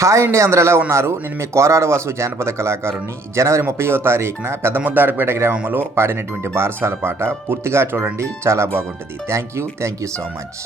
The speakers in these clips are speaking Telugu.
హాయ్ అండి, అందరూ ఎలా ఉన్నారు? నేను మీ కోరాడవాసు జానపద కళాకారుని. జనవరి 30వ తారీఖున పెద్దముద్దాడపేట గ్రామంలో పాడినటువంటి బారసాల పాట పూర్తిగా చూడండి, చాలా బాగుంటుంది. Thank you so much.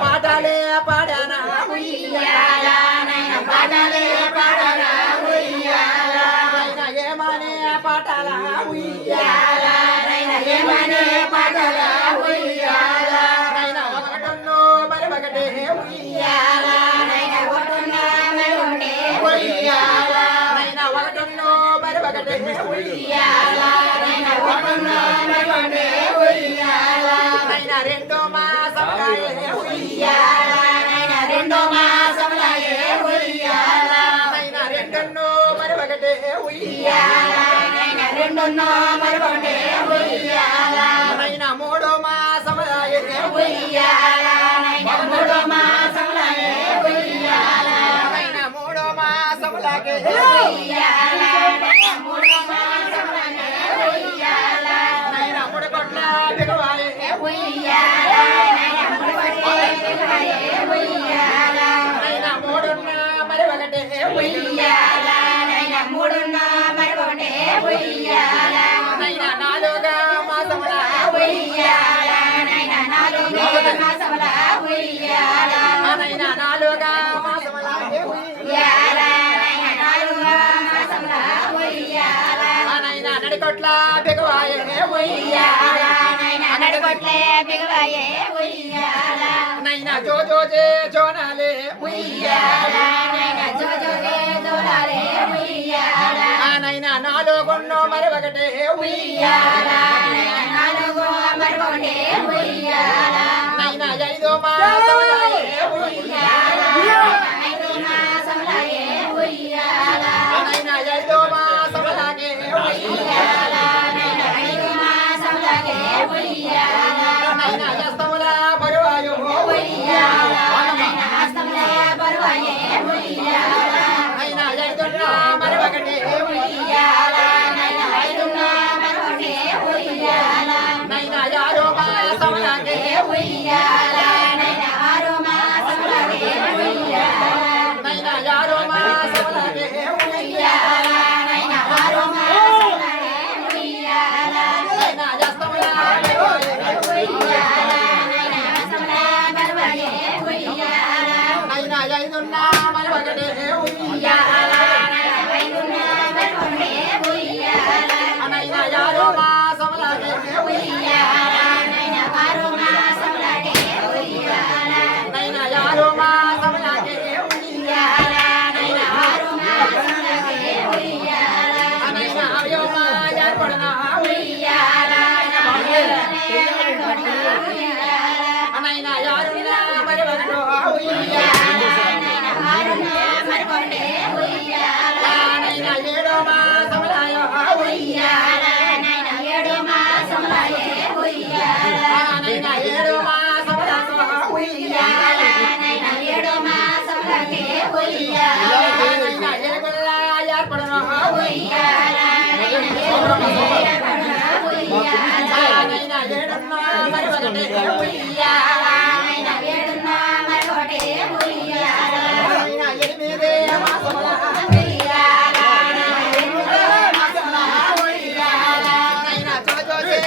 పాటలే పాడనా పాటలే పాడనా ఏమనే పాటల ఏమనే పాటల ఒకటొన్ను మరి ఒకటే ఒకటొన్ను మరి ఒకటే రెండో మాసములాయే రెండో మాసములాయే రెండొన్ను మరి ఒకటే రెండొన్ను మరి ఒకటే మూడో మాసములాయే మూడో మాసములాయే మూడో మాసములాగే నాలుగా మాసముల నాలుగా మాసముల నడికొట్ల బిగవాయే నడికొట్లే బిగవాయే నైనా జోజోజే జోనాలే నైనా నాలుగున్నో మరి ఒకటే నైనా ఐదో మాసములాయే నైనా ఐదో మాసములాగే నైనా అస్తముల బరువాయో నైనా ఐదున్న మరి ఒకటే నైనా ఆరో మాసములాగే నైనా ఆరో మాసములాగే నైనా అస్తముల నైనా ఐదున్న మరి ఒకటే నైనా ఆరో మాసములాగే నైనా ఆరో మాసములాగే నైనా అయ్యో ఏర్పడనా నైనా యారున్న మరి ఒకటో నైనా ఏడో మాసములాయో నైనా ఏడో మాసములాయో నైనా ఏడుగుల్ల ఏర్పడను నైనా ఏడున్న మరి ఒకటే నైనా ఎనిమిదే మాసముల నైనా జోజోజే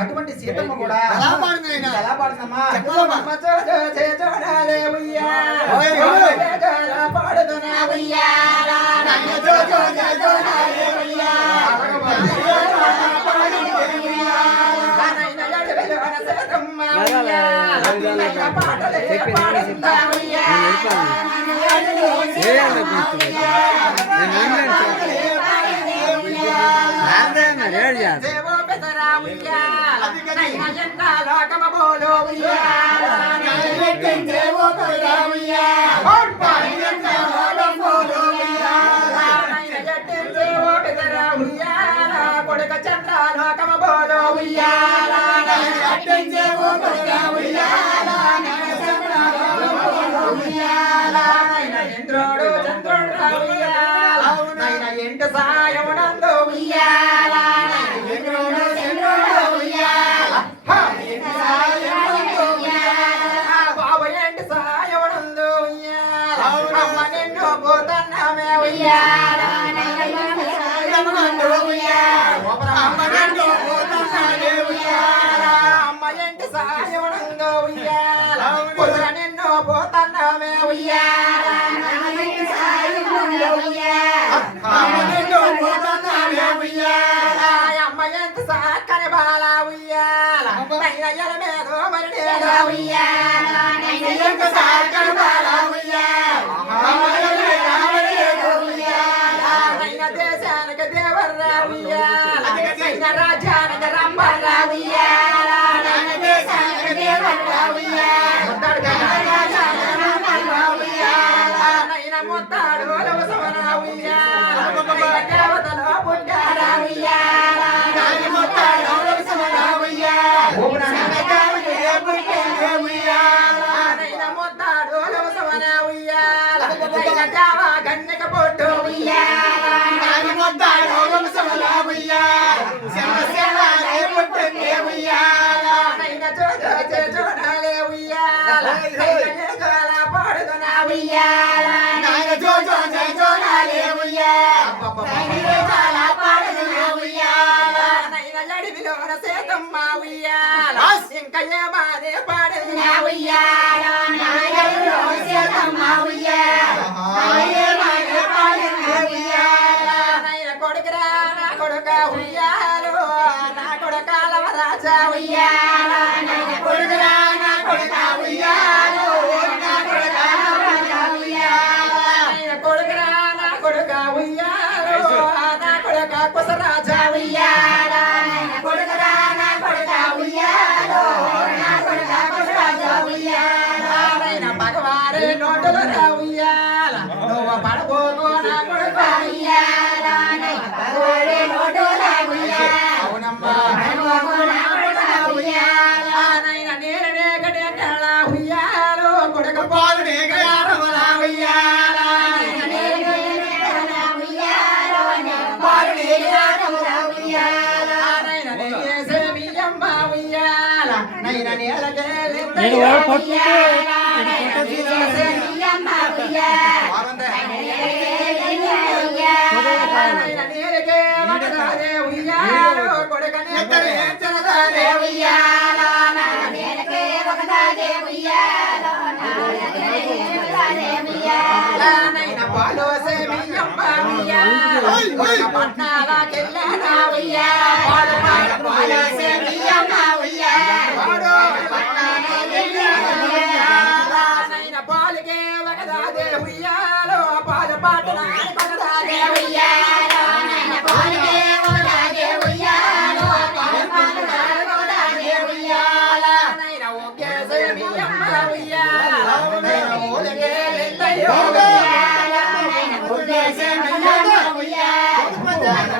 అటువంటి సీతమ్మ కూడా ఎలా పాడుతుంది ఆయన? ఎలా పాడుతుందమ్మా? చెప్పమ్మా. అమ్మ చోట చేజోడాలే ఉయ్యాల, పాడుతున్నా ఉయ్యాల, నన్ను చోట చేజోడాలే ఉయ్యాల, నైన ఎడబెలోన సీతమ్మ ఉయ్యాల, నైన పాటలే పాడుతా ఉయ్యాల, దేవో పెదరా ఉయ్యాల, నైన ఎండ లోకమ బోలో ఉయ్యాల, దేవో పెదరా ఉయ్యాల, నైన లోకమ బోలో ఉయ్యాల, నైన దేవో పెదరా ఉయ్యాల, కొడుక చంద్ర లోకమ బోలో ఉయ్యాల, నైన దేవో పెదరా ఉయ్యాల, నైన చంద్ర లోకమ బోలో ఉయ్యాల, నైన ఇంద్రుడు చంద్రుడు ఉయ్యాల, నైన ఎంట సాయమునందు ఉయ్యాల, నైన ఇంద్రుడు చంద్రుడు ఉయ్యాల, ఎంట సాయమునందు ఉయ్యాల, బాబు ఎంట సాయమునందు ఉయ్యాల, అమ్మ నిన్ను పోతన్నమే ఉయ్యాల, నైన ఎంట సాయమునందు ఉయ్యాల, అమ్మ నిన్ను పోతన్నమే ఉయ్యాల, అమ్మ ఎంట సాయమునందు ఉయ్యాల, కుదుర నిన్ను పోతన్నమే ఉయ్యాల, నైన ఎంట సాయమునందు ఉయ్యాల, అమ్మ నిన్ను పోతన్నమే ఉయ్యాల, అమ్మ ఎంత సాకని బాల ఉయ్యాల, నైన ఎలమేదో మరిడేదో ఉయ్యాల, నైన ఎంత సాకని బాల ఉయ్యాల, అమ్మ ఎలమేదో మరిడేదో ఉయ్యాల, నైన దేశానికి దేవర్రా ఉయ్యాల, నైన రాజ్యానికి అడవిలోన సేతమ్మ ఉయ్యాల ఇంకా ఏమానే పాడదు నా ఉయ్యాల కొడుకురా నా కొడుక ఉయ్యాలు నా కొడుకాల రాజా ఉయ్యాల కొడుకురా నా కొడుక ఉయ్యాలు నా కొడుకాల రాజా ఉయ్యాల కొడుకురా నా కొడుక ఉయ్యాలు నా కొడుక కుసరాజా ఉయ్యాల కొడుకురా నా కొడుక ఉయ్యాలు నా కొడుక కుసరాజా ఉయ్యాల భగవారే నోటులు రా ఉయ్యాల నువ్వు పడబోకు నా కొడుక ఉయ్యాల భగవారే నోటులు అవునమ్మా నాయన నేరనే గడేల ఉయ్యాలు కొడుకు పాలు నేగయారమలా ఉయ్యాల పాలు నేగయారమలా ఉయ్యాల నాయన నేసే మియమ్మ ఉయ్యాల నైన నేలకే పాలకే ఒకదాదే ఉయ్యాలో పాల పాటల ఒకదాదే ఉయ్యాలో పాలకే ఒకదాదే ఉయ్యాలో పాల పాటల ఒకదాదే ఉయ్యాలో నైన ఓకే సేమియమ్మ ఉయ్యాలో నైన ఓకే లెల్లయ్యో ఉయ్యాలో నైన ఓకే సేమియమ్మ ఉయ్యాలో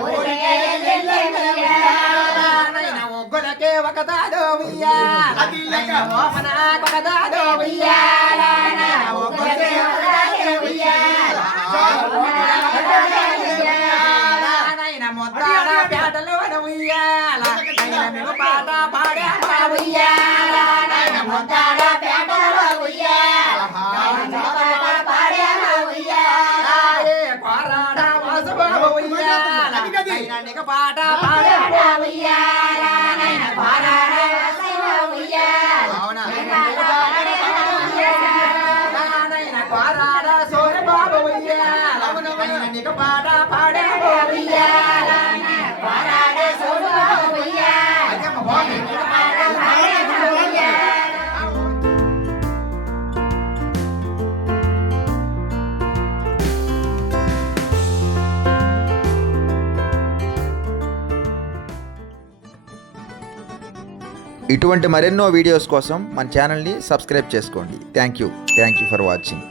ఓకే లెల్లయ్యో నైన ఒగ్గలకే ఒకదాదో ఉయ్యాలో నైన ఓమన ఒకదాదో ఉయ్యాలో మొత్తాడ పేటలోన ఉయ్యాల మేము పాట పాడామా ఉయ్యాల మొత్తాడ పేటలో ఉయ్యాల పాడామా ఉయ్యాల కోరాడ వాసుబాబు ఉయ్యాల నీకు పాట పాడామా ఉయ్యాల కోరాడ వాసుబాబు ఉయ్యాల అవునా పారాడ సోరబాబు ఉయ్యాల నీకు పాట పాడామా ఉయ్యాల పారాడ సోరబాబు ఉయ్యాల ఇటువంటి మరెన్నో వీడియోస్ కోసం మన ఛానల్ని సబ్స్క్రైబ్ చేసుకోండి. Thank you for watching.